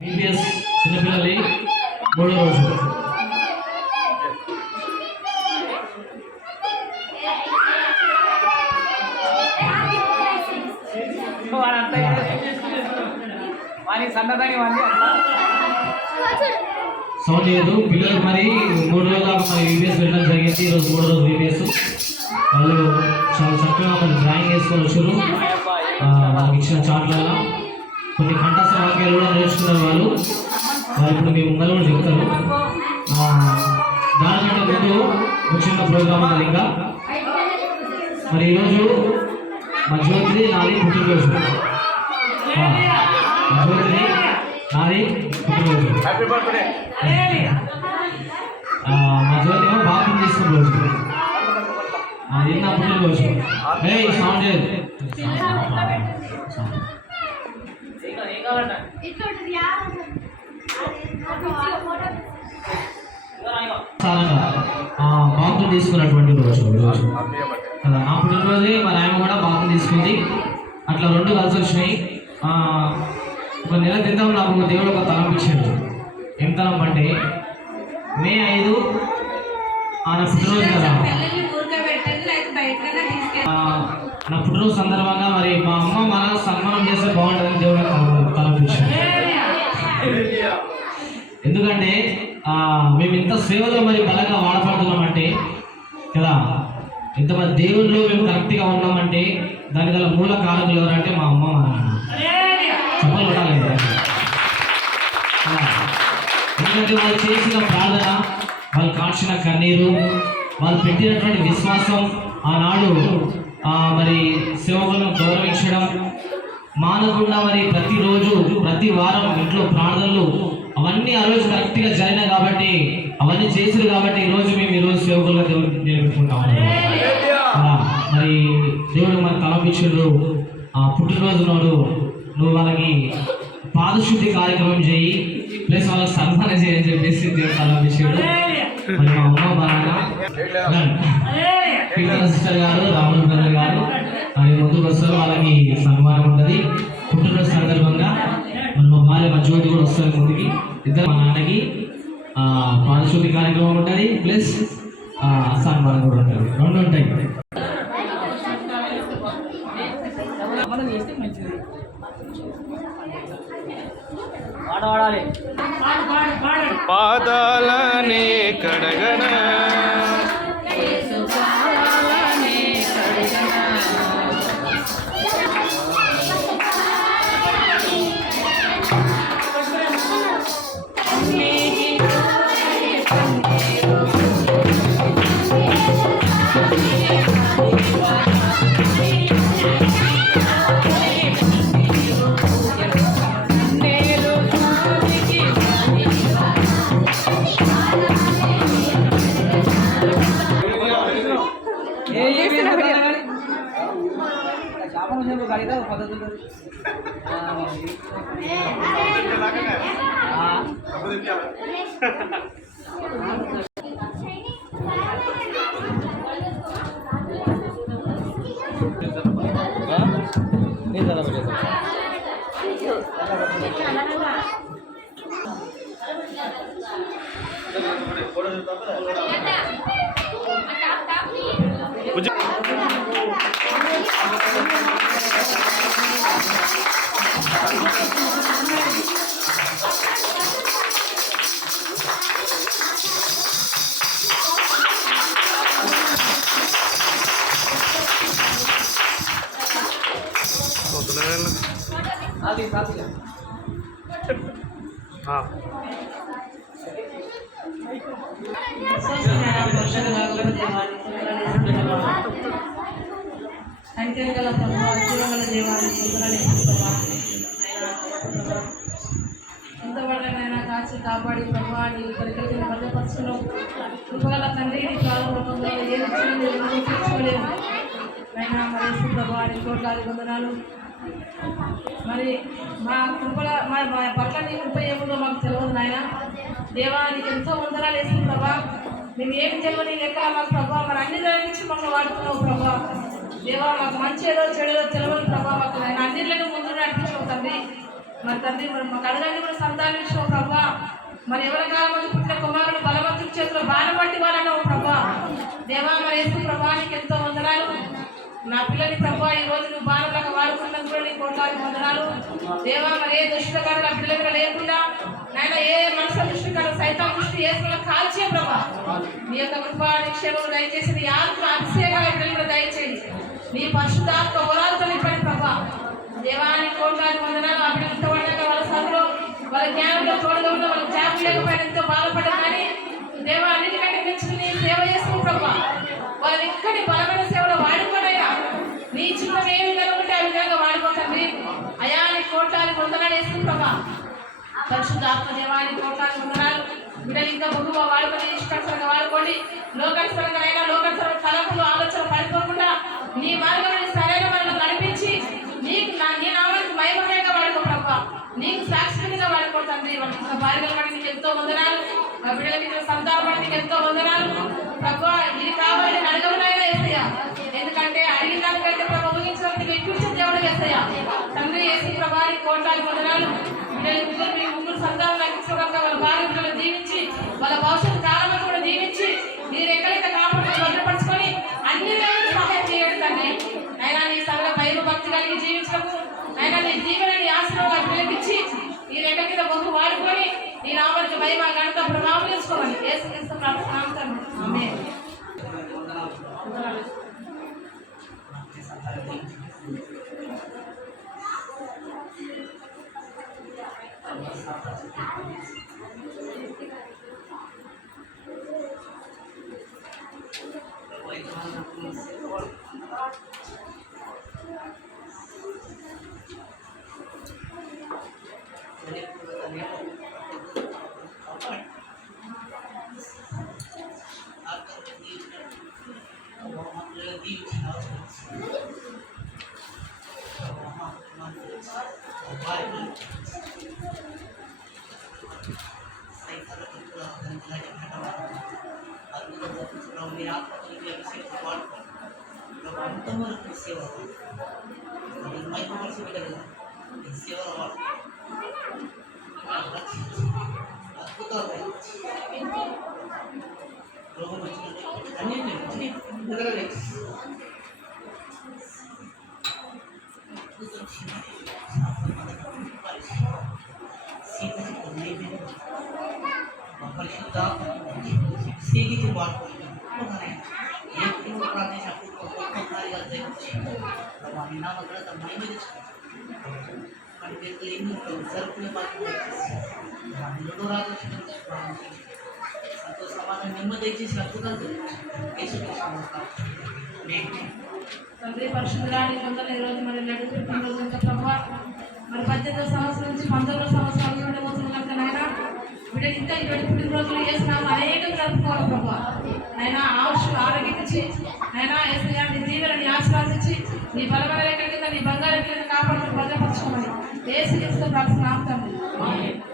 BBS చిన్నపిల్లలి మూడో రోజు. Sound చేయదు పిల్లలు మరి మూడు రోజుల మరి బీబీఎస్ వెళ్ళడం జరిగింది. ఈరోజు మూడో రోజు బీబీఎస్ వాళ్ళు చాలా చక్కగా డ్రాయింగ్ వేసుకొని వచ్చారు వాళ్ళకి ఇచ్చిన చాట్లలో కొన్ని కంఠస్థ వాక్యాలు కూడా నేర్చుకున్నారు వాళ్ళు వాళ్ళు ఇప్పుడు మీ ముందర కూడా చెప్తారు. ఆ, దానికంటే ముందు చిన్న ప్రోగ్రామ్ ఉన్నది ఇంకా. మరి ఈరోజు మా జ్యోతిని నాది పుట్టినరోజు. జ్యోతిని నాది పుట్టినరోజు. హ్యాపీ బర్త్డే ఆ, మా జ్యోతి ఏమో బాబుని తీసుకుని రోజు. అది నా పుట్టినరోజు. ఏ సౌండ్ చేయదు బాబుని తీసుకున్నటువంటి రోజు రోజు. కదా నా పుట్టినరోజే మా నాయన కూడా బాబుని తీసుకుంది. అట్లా రెండు కలిసి వచ్చినాయి. ఆ, ఒక నెల క్రితం నాకు దేవుడు ఒక తలం ఇచ్చాడు. ఏం తలం అంటే మే ఐదు ఆయన పుట్టినరోజు కదా. ఆ, నా పుట్టినరోజు సందర్భంగా మరి మా అమ్మ మన సన్మానం చేస్తే బాగుంటుందని దేవుడు తలపించాడు ఎందుకంటే మేము ఇంత సేవలో మరి బలంగా వాడపడుతున్నామంటే కదా ఇంతమంది దేవుళ్ళు మేము కరెక్ట్గా ఉన్నామంటే దాని గల మూల కారణాలు ఎవరంటే మా అమ్మ మా నాన్న. చెప్పాలి ఎందుకంటే వాళ్ళు చేసిన ప్రార్థన వాళ్ళు కాల్చిన కన్నీరు వాళ్ళు పెట్టినటువంటి విశ్వాసం ఆనాడు మరి సేవకులను గౌరవించడం మానకుండా మరి ప్రతిరోజు ప్రతి వారం ఇంట్లో ప్రార్థనలు అవన్నీ ఆ రోజు కరెక్ట్గా జరిగినాయి కాబట్టి అవన్నీ చేసారు కాబట్టి ఈ రోజు మేము ఈ రోజు సేవకులుగా దేవుడు నిలబెట్టుకుంటాం. మరి దేవుడు మన తలపించుడు ఆ పుట్టినరోజు నాడు నువ్వు వాళ్ళకి పాదశుద్ధి కార్యక్రమం చేయి ప్లస్ వాళ్ళకి సన్మానం చేయని చెప్పేసి దేవుడు తలపించాడు. మరి మా అమ్మ బాగా పీటర్ సిస్టర్ గారు రాములు గారు మరి ముందుకు వస్తారు వాళ్ళకి సన్మానం వస్తారు ముందుకి ఇద్దరు మా నాన్నకి పారిశుద్ధి కార్యక్రమం ఉంటుంది ప్లస్ ఆ, సన్మానం కూడా ఉంటుంది రెండు ఉంటాయి. పాదాలనే కడగన. বাড়িতে কতগুলো नहीं ज़्यादा बजे मुझे हाँ సంఖ్యలు గల ప్రభావ జీవగల దేవాన్ని పొందలని ఎంతవరకైనా కాచి కాపాడి ప్రభావాన్ని ఇక్కడికి భద్రపరచడం కృపగల తండ్రి నీ ప్రారంభంలో ఏది తీర్చుకోలేము అయినా మరి ప్రభావాన్ని కోట్లాది వందనాలు. మరి మా కృపల మా మా పట్ల నీ కృప ఏముందో మాకు తెలియదు నాయన. దేవా నీకు ఎంతో వందనాలు వేసిన ప్రభా. మేము ఏమి తెలియని లెక్క మాకు ప్రభా మరి అన్ని దానికి మమ్మల్ని వాడుతున్నావు ప్రభా. దేవా మాకు మంచి ఏదో చెడులో తెలియని ప్రభావ మాకు ఆయన అన్నింటిలో ముందు నడిపించవు తండ్రి. మరి తండ్రి మరి మాకు అడగాన్ని కూడా సంతానించావు ప్రభావ మరి ఎవరి కాలం పుట్టిన కుమారుడు బలవంతుడు నా పిల్లని ప్రభా ఈ రోజు నువ్వు బాణలాగా వాడుకున్నందుకు కూడా నీ కోట్లాది వందనాలు. దేవా మరి ఏ దుష్టకారులు ఆ పిల్లల మీద లేకుండా నాయన ఏ మనసు దుష్టకారు సైతం దృష్టి వేసుకున్న కాల్చే ప్రభా. నీ యొక్క కృపా నిక్షేమం దయచేసి నీ ఆత్మ అభిషేకాల పిల్లలు కూడా దయచేయండి నీ పరిశుద్ధాత్మ వరాలతో నింపండి ప్రభా. దేవాన్ని కోట్లాది వందనాలు ఆ పిల్లలు ఇష్టపడ్డాక వాళ్ళ సభలో వాళ్ళ జ్ఞానంలో తోడుగా ఉన్న వాళ్ళ జాబ్ లేకపోయినా ఎంతో బాధపడ్డారు కానీ దేవా అన్నిటికంటే మించి నీ సేవ చేస్తూ ప్రభా. వాళ్ళు ఇక్కడి బలమైన సేవలో వాడుకోనైనా నీ చిత్తం ఏ విధంగా ఉంటే ఆ విధంగా వాడుకోకండి అయా నీ కోట్లాది వందనాలు వేస్తూ ప్రభా పరిశుద్ధ ఆత్మదేవాన్ని కోట్లాది వందనాలు బిడ్డలు ఇంకా బహుగా వాడుకొని ఇష్టానుసరంగా వాడుకోండి లోకానుసరంగా అయినా తలపులు ఆలోచన పడిపోకుండా నీ మార్గం సరైన మనల్ని నడిపించి నీకు నా నీ నామానికి మహిమయంగా వాడుకో ప్రభా. నీకు సాక్షిగా వాడుకో తండ్రి. వాళ్ళ ఎంతో వందనాలు. ఆ మీద ఇచ్చిన ఎంతో వందనాలు. 哎。అంతవరకు సేవ అది మైకమలసి బిడ్డగా నామగ్రత మహిమ తెచ్చుకుంటాను వాటి పేరుతో ఎన్ని జరుపుకునే బాధ్యత రెండో రాజు సంతో సమాధానం నెమ్మది దయచేసి అద్భుతాలు జరిగించి తండ్రి పరిశుద్ధురాని కొందరు ఈ రోజు మరి నడుపు రోజు ఇంకా ప్రభావ మరి పద్దెనిమిదో సంవత్సరం నుంచి పంతొమ్మిదో సంవత్సరాలు ఉండబోతుంది కనుక నాయన వీళ్ళకి ఇంకా ఇటువంటి పుట్టినరోజులు చేసినాము అనేకం జరుపుకోవాలి ప్రభావ ఆయన ఆయుష్ ఆరోగ్యం ఇచ్చి ఆయన ఏసయ్యా నీ దీవెనని ఆశీర్వాదించి నీ బలమైన రేఖ కింద నీ బంగారం కింద కాపాడుకుని భద్రపరచుకోమని. ఏసు చేస్తూ ప్రార్థన ఆపుతాము